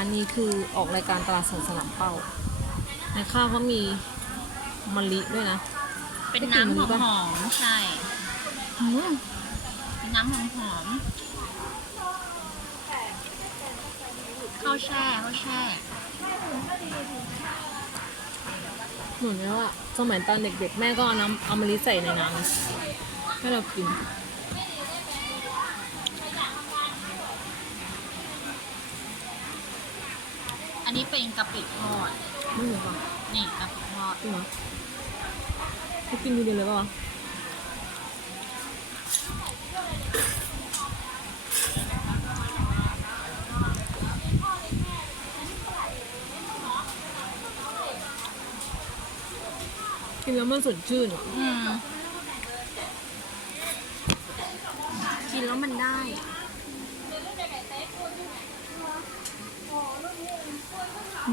านนี้คือออกรายการตลาดสดสนามเป้า ในข้าวเขามีมะลิด้วยนะ เป็นน้ำหอมๆใช่อืมเป็นน้ำหอมๆข้าวแช่ข้าวแช่เหมือนแล้วอะสมัยตอนเด็กๆ แม่ก็เอาน้ำเอามะลิใส่ในน้ำให้เรากิน อันนี้เป็นกะปิทอด ไม่เหมือนกันนี่กะปิทอด จริงเหรอให้กินทีเดียวเลยป่าวะกินแล้วมันสดชื่นอะอืม กินแล้วมันได้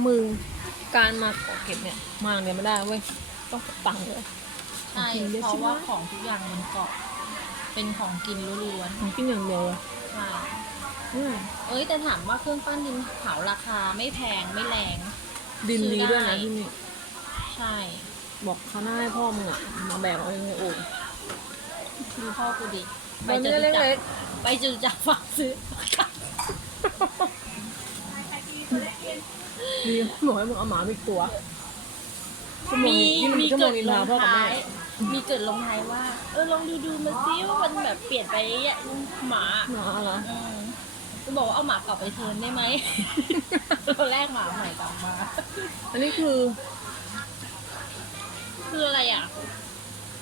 มึงการมาเกาะเก็บเนี่ยมาอย่างเดียวไม่ได้เว้ยต้องตังค์เลยใช่กินเยอะเพใช่ไหมราะว่าของทุกอย่างมันเกาะเป็นของกินล้วนของกินอย่างเดียวเลยๆใช่อืมเอ้ยแต่ถามว่าเครื่องปั้นดินเผาราคาไม่แพงไม่แรง ดินดีด้วยนะซื้อได้ที่นี่ ใช่บอกเขาหน้าให้พ่อมึงอะมาแบกเอาเองในโอ่งดูพ่อกูดิใบเนื้อเล็กๆไปจืดจักฝากซื้อ ดีบอกให้มึงเอาหมาไปอีกตัวชั่วโงมีนี้นี่มันมีชั่วโมเกิงดนินลทางพ่อกับท้าแม่ย มีเกิดลงท้ายว่า เออลองดูดูมาซิว่ามันแบบเปลี่ยนไปอะหมาหมาอะไรอืมก็บอกว่าเอาหมากลับไปเทิร์นได้ไหมตอนแรกหมาใหม่กลับมา อันนี้คือคืออะไรอะ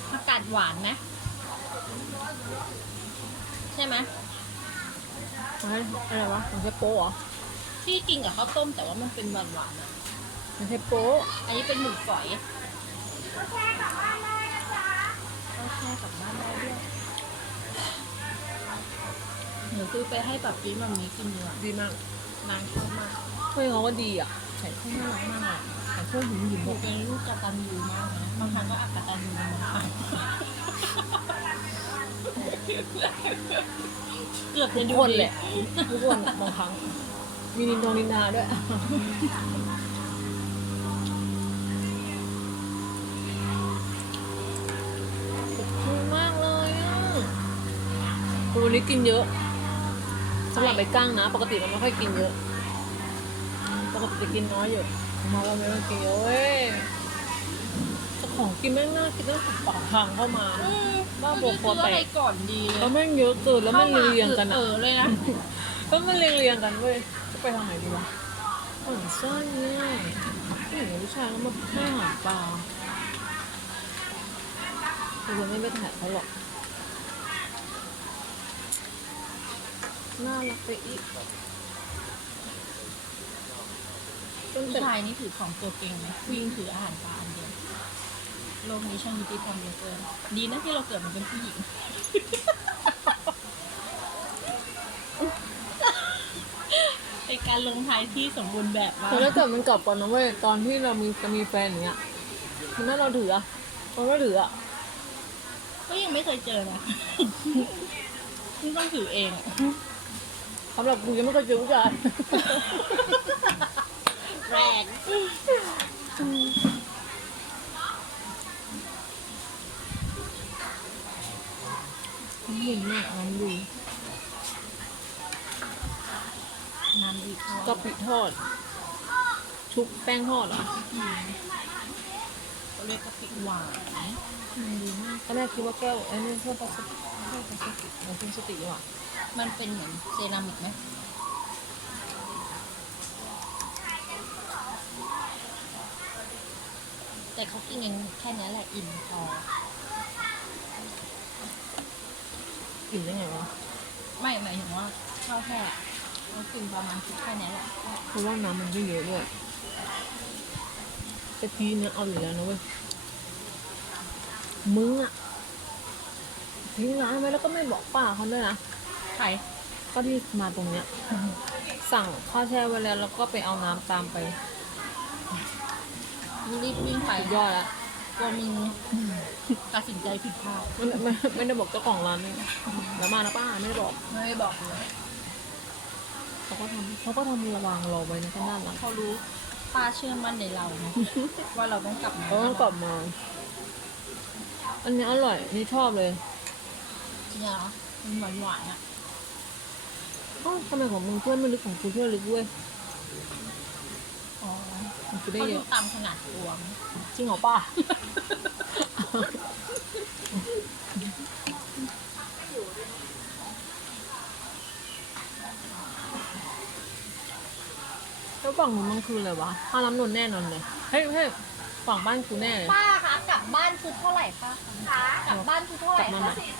ผักกาดหวานไหมใช่ไหมอะไรอะไรวะมันใช่โป๊ะเหรอ ที่กินกับข้าวต้มแต่ว่ามันเป็นหวานหวานๆอะมันใช่โป๊ะอันนี้เป็นหมูฝอยก็แช่กลับบ้านได้ด้วยหนูซื้อไปให้ปับปีมันนี้กินดีกว่าดีมากนางชอบมากเฮ้ยเขาก็ดีอะใส่ข้าวน่ารักมากเลยแต่ช่วยหิมหิมหบนูอกเป็นลูกกตัญญูมากนะบางครั้งก็อักตัญญูบางครั้งเกือบทุจะกดูคนดีแหละทุกคนบางครั้ง มีนินทงนินทาด้วยขอบคุณมากเลยอะวันนี้กินเยอะสำหรับไอ้กั้งนะ ปกติมันไม่ค่อยกินเยอะ ปกติจะกินน้อยอยู่มาวันนี้มันกินเยอะเว้ยเจ้าของกินแม่งน่ากินตั้งแต่ปากทางเข้ามาอืมบ้าบอคอซื้อแตอะไรกก่อนดีเลแล้วยแม่งเยอะเกินแล้วมันเรียงๆกันเออะอเลยนะแล้วมันเรียงเรียงๆกันเว้ยจะ ไปทางไหนดีวะอ่อนซ่อนเนี่ยผู้หญิงกับผู้ชายแล้วมาให้อาหารปลาเราไม่ไปถ่ายเขาหรอก น่ารักไปอีกผู้ชายนี่ถือของตัวเก่งนะวิ่งถืออาหารปลาอันเดียวโลกนี้ช่างยุติธรรมเหลือเกินดีนะที่เราเกิดมาเป็นผู้หญิง เป็น การลงท้ายที่สมบูรณ์แบบมากแต่ถ้าเกิดมันกลับก่อนนะเว้ยตอนที่เรามีจะมีแฟนอย่างเงี้ยมันน่าเราถืออะมันก็ถืออะก็ยังไม่เคยเจอนะนี่ต้องถือเองอะสำหรับกูยังไม่เคยเจอผู้ชายแรงเห็นมากน้ำดูนา นอีกเท่าไหร่กะปิทอด ชุบแป้งทอดเหรออืมเขาเรียกกะปิหวานมันดีมากตอนแรกคิดว่าแก้วไอ้นี่เพื่อพลาสติกเพื่อพลาสติกมันเป็นพลาสติกดีกว่ามันเป็นเหมือนเซรามิกไหมแต่เขากินกันแค่นี้แหละอิ่มพอกินได้ไงวะไม่หมายถึงว่าข้าวแค่ เขากินประมาณคิดแค่นี้แหละเพราะว่าน้ำมันไม่เยอะด้วยกะทิเนี่ยเอาอยู่แล้วนะเว้ยมึงอะทิ้งร้านไว้แล้วก็ไม่บอกป้าเขาด้วยนะใครก็ที่มาตรงเนี้ย สั่งข้าวแช่ไว้แล้วแล้วก็ไปเอาน้ำตามไปรีบวิ่งไปสุดยอดแล้วกลัวมึงตัดสินใจผิดพลาดไม่ไม่ไม่ได้บอกเจ้าของร้านนี่แล้วมานะป้าไม่ได้บอกไม่ได้บอกเลย เขาก็ทำเขาก็ทำระวังรอไว้นะก็น่ารักเขารู้ป้าเชื่อมั่นในเรานะ ว่าเราต้องกลับมาเขาต้องกลับมา อันนี้อร่อยนี่ชอบเลยจริงเหรอมันหวานหวานๆอะอ้าวทำไมของมึงเพื่อนไม่ลึกของกูเพื่อนลึกเว้ยอ๋อของกูได้เขาเยดูอะตามขนาดตัวมั้งจริงเหรอป้า แล้วฝั่งนู้นมันคืออะไรวะท่าน้ำนนท์แน่นอนเลย เฮ้ยเฮ้ยฝั่งบ้านกูแน่เลย ป้าคะกลับบ้านชุดเท่าไหร่ป้าคะกลับบ้านชุดเท่าไหร่กลับมาใหม่ คะ